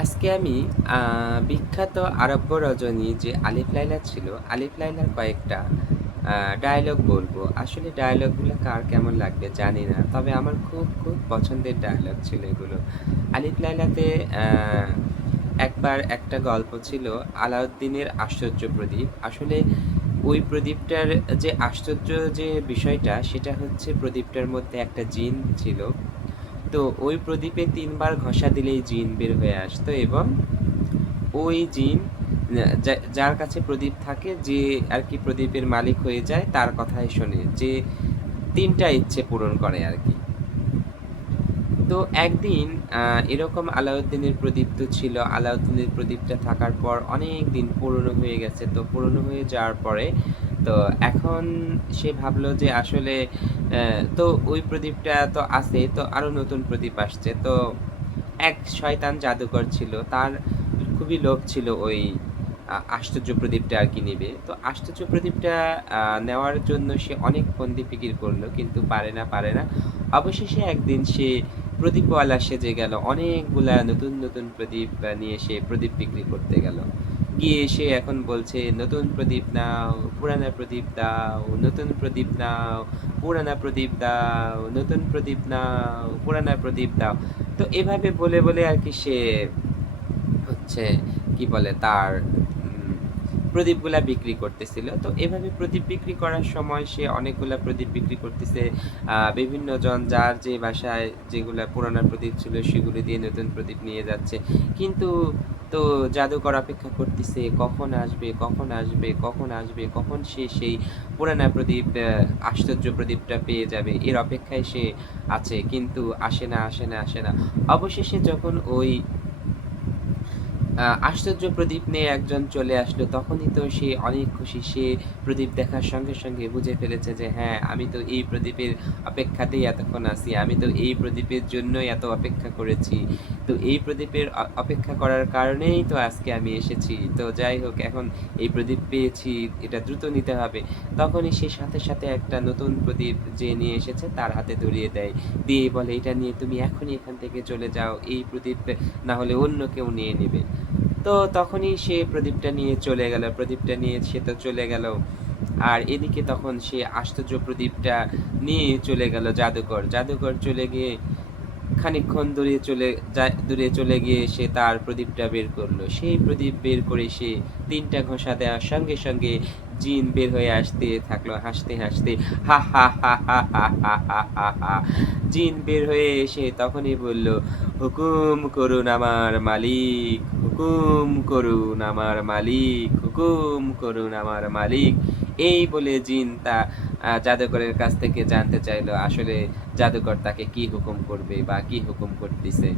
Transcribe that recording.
আজকে আমি বিখ্যাত আরব্য রজনী যে আলিফ লাইলা ছিল, আলিফ লাইলার কয়েকটা ডায়লগ বলব। আসলে ডায়লগগুলো কার কেমন লাগবে জানি না, তবে আমার খুব খুব পছন্দের ডায়লগ ছিল এগুলো। আলিফ লাইলাতে একবার একটা গল্প ছিল আলাউদ্দিনের আশ্চর্য প্রদীপ। আসলে ওই প্রদীপটার যে আশ্চর্য যে বিষয়টা, সেটা হচ্ছে প্রদীপটার মধ্যে একটা জিন ছিল। তো ওই প্রদীপে তিনবার ঘষা দিলেই জিন বের হয়ে আসতো এবং ওই জিন যার কাছে প্রদীপ থাকে, যে আর কি প্রদীপের মালিক হয়ে যায়, তার কথাই শোনে, যে তিনটা ইচ্ছে পূরণ করে আর কি। তো একদিন এরকম আলাউদ্দিনের প্রদীপ তো ছিল। আলাউদ্দিনের প্রদীপটা থাকার পর অনেক দিন পুরনো হয়ে গেছে। তো পুরনো হয়ে যাওয়ার পরে, তো এখন সে ভাবলো যে আসলে তো ওই প্রদীপটা তো আছে, তো আরও নতুন প্রদীপ আসছে। তো এক শয়তান জাদুকর ছিল, তার খুবই লোভ ছিল ওই আশ্চর্য প্রদীপটা আর কি নেবে। তো আশ্চর্য প্রদীপটা নেওয়ার জন্য সে অনেক ফন্দি ফিকির করল, কিন্তু পারে না পারে না। অবশেষে একদিন সে প্রদীপওয়ালা সেজে গেল। অনেকগুলা নতুন নতুন প্রদীপ নিয়ে সে প্রদীপ বিক্রি করতে গেল। গিয়ে সে এখন বলছে, নতুন প্রদীপ নাও, পুরানা প্রদীপ দাও, নতুন প্রদীপ নাও, পুরানা প্রদীপ দাও, নতুন প্রদীপ নাও, পুরানা প্রদীপ দাও। তো এভাবে বলে বলে আর কি সে হচ্ছে, কি বলে, তার প্রদীপগুলা বিক্রি করতেছিল। তো এভাবে প্রদীপ বিক্রি করার সময় সে অনেকগুলা প্রদীপ বিক্রি করতেছে। বিভিন্ন জন যার যে বাসায় যেগুলা পুরানা প্রদীপ ছিল সেগুলো দিয়ে নতুন প্রদীপ নিয়ে যাচ্ছে। কিন্তু তো জাদুকর অপেক্ষা করতেছে, কখন আসবে? কখন আসবে? কখন আসবে? কখন সে সেই পুরানা প্রদীপ আশ্চর্য প্রদীপটা পেয়ে যাবে? এর অপেক্ষায় সে আছে, কিন্তু আসে না আসে না আসে না। অবশেষে যখন ওই আশ্চর্য প্রদীপ নিয়ে একজন চলে আসলো। তখনই তো সে অনেক খুশি। সে প্রদীপ দেখার সঙ্গে সঙ্গে বুঝে ফেলেছে যে হ্যাঁ আমি তো এই প্রদীপের অপেক্ষাতেই এতক্ষণ আছি। আমি তো এই প্রদীপের জন্যই এত অপেক্ষা করেছি। তো এই প্রদীপের অপেক্ষা করার কারণেই তো আজকে আমি এসেছি। তো যাই হোক, এখন এই প্রদীপ পেয়েছি, এটা দ্রুত নিতে হবে। তখনই সে সাথে সাথে একটা নতুন প্রদীপ যে নিয়ে এসেছে, তার হাতে ধরিয়ে দেয়। দিয়ে বলে, এটা নিয়ে তুমি এখনই এখান থেকে চলে যাও। এই প্রদীপ না হলে অন্য কেউ নিয়ে নেবে। তো তখনই সে প্রদীপটা নিয়ে চলে গেল, প্রদীপটা নিয়ে সে তো চলে গেল। আর এদিকে তখন সে আশ্চর্য প্রদীপটা নিয়ে চলে গেল জাদুকর জাদুকর চলে গিয়ে খানিকক্ষণ দূরে চলে দূরে চলে গিয়ে সে তার প্রদীপটা বের করল। সেই প্রদীপ বের করে সে তিনটা ঘষা দেওয়ার সঙ্গে সঙ্গে জিন বের হয়ে আসতে থাকল, হাসতে হাসতে। হা হা হা হা হা হা হা হা হা। জিন বের হয়ে এসে তখনই বলল, হুকুম করুন আমার মালিক, হুকুম করুন আমার মালিক, হুকুম করুন আমার মালিক। এই বলে জিন তা জাদুকরের কাছ থেকে জানতে চাইল আসলে জাদুকর তাকে কি হুকুম করবে বা কি হুকুম করতেছে।